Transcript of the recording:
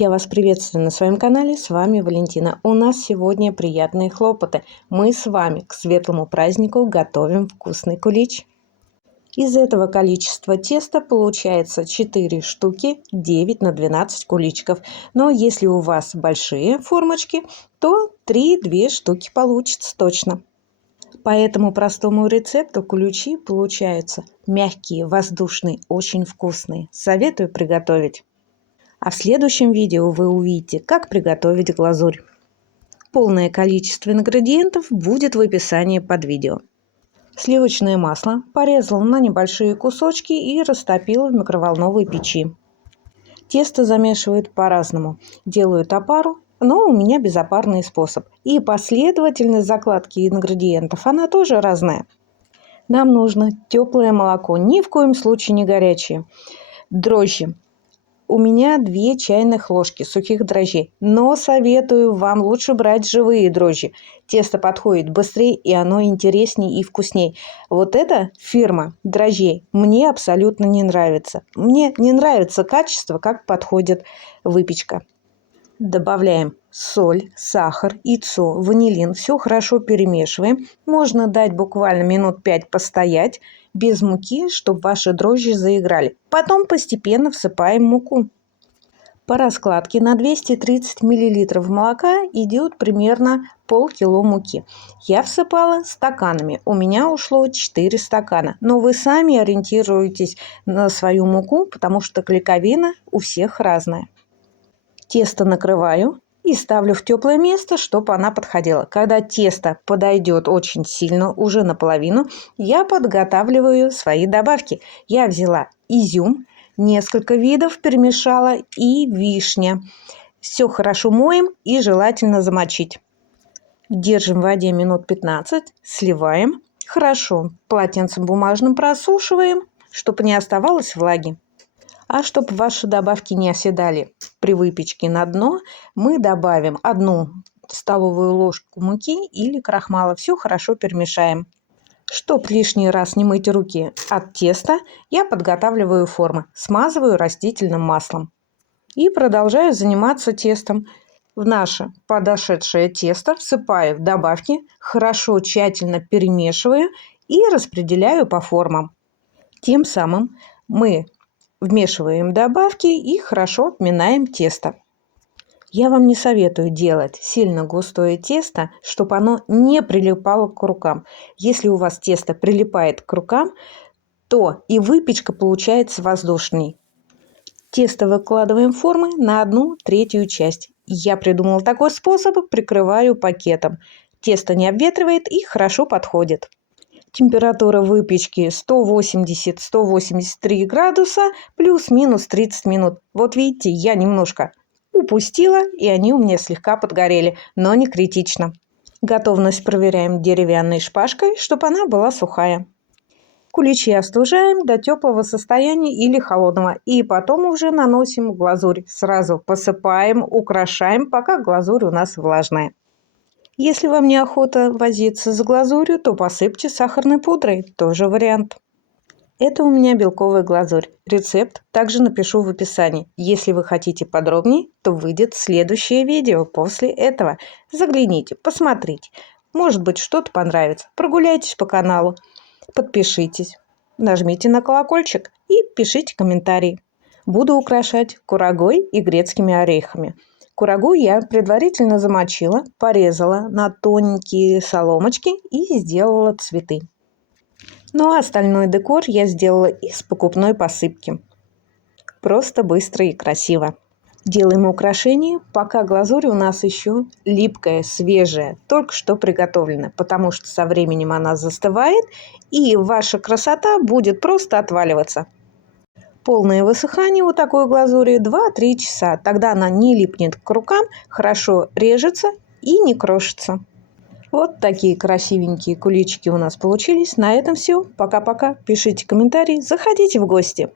Я вас приветствую на своем канале, с вами Валентина. У нас сегодня приятные хлопоты. Мы с вами к светлому празднику готовим вкусный кулич. Из этого количества теста получается 4 штуки, 9 на 12 куличиков. Но если у вас большие формочки, то 3-2 штуки получится точно. По этому простому рецепту куличи получаются мягкие, воздушные, очень вкусные. Советую приготовить. А в следующем видео вы увидите, как приготовить глазурь. Полное количество ингредиентов будет в описании под видео. Сливочное масло порезала на небольшие кусочки и растопила в микроволновой печи. Тесто замешивают по-разному. Делают опару, но у меня безопарный способ. И последовательность закладки ингредиентов, она тоже разная. Нам нужно теплое молоко, ни в коем случае не горячее. Дрожжи. У меня 2 чайных ложки сухих дрожжей, но советую вам лучше брать живые дрожжи. Тесто подходит быстрее, и оно интереснее и вкуснее. Вот эта фирма дрожжей мне абсолютно не нравится. Мне не нравится качество, как подходит выпечка. Добавляем соль, сахар, яйцо, ванилин. Все хорошо перемешиваем. Можно дать буквально минут 5 постоять без муки, чтобы ваши дрожжи заиграли. Потом постепенно всыпаем муку. По раскладке на 230 мл молока идет примерно полкило муки. Я всыпала стаканами. У меня ушло 4 стакана. Но вы сами ориентируйтесь на свою муку, потому что клейковина у всех разная. Тесто накрываю и ставлю в теплое место, чтобы она подходила. Когда тесто подойдет очень сильно, уже наполовину, я подготавливаю свои добавки. Я взяла изюм, несколько видов перемешала и вишня. Все хорошо моем и желательно замочить. Держим в воде минут 15, сливаем. Хорошо полотенцем бумажным просушиваем, чтобы не оставалось влаги. А чтобы ваши добавки не оседали при выпечке на дно, мы добавим 1 столовую ложку муки или крахмала. Все хорошо перемешаем. Чтобы лишний раз не мыть руки от теста, я подготавливаю формы, смазываю растительным маслом. И продолжаю заниматься тестом. В наше подошедшее тесто всыпаю добавки, хорошо тщательно перемешиваю и распределяю по формам. Тем самым мы вмешиваем добавки и хорошо обминаем тесто. Я вам не советую делать сильно густое тесто, чтобы оно не прилипало к рукам. Если у вас тесто прилипает к рукам, то и выпечка получается воздушней. Тесто выкладываем в формы на 1/3 часть. Я придумала такой способ, прикрываю пакетом. Тесто не обветривает и хорошо подходит. Температура выпечки 180-183 градуса, плюс-минус 30 минут. Вот видите, я немножко упустила, и они у меня слегка подгорели, но не критично. Готовность проверяем деревянной шпажкой, чтобы она была сухая. Куличи остужаем до теплого состояния или холодного, и потом уже наносим глазурь. Сразу посыпаем, украшаем, пока глазурь у нас влажная. Если вам неохота возиться с глазурью, то посыпьте сахарной пудрой. Тоже вариант. Это у меня белковая глазурь. Рецепт также напишу в описании. Если вы хотите подробнее, то выйдет следующее видео после этого. Загляните, посмотрите. Может быть, что-то понравится. Прогуляйтесь по каналу. Подпишитесь. Нажмите на колокольчик и пишите комментарии. Буду украшать курагой и грецкими орехами. Курагу я предварительно замочила, порезала на тоненькие соломочки и сделала цветы. Ну а остальной декор я сделала из покупной посыпки. Просто быстро и красиво. Делаем украшение, пока глазурь у нас еще липкая, свежая, только что приготовлена, потому что со временем она застывает, и ваша красота будет просто отваливаться. Полное высыхание у такой глазури 2-3 часа. Тогда она не липнет к рукам, хорошо режется и не крошится. Вот такие красивенькие куличики у нас получились. На этом все. Пока-пока. Пишите комментарии, заходите в гости.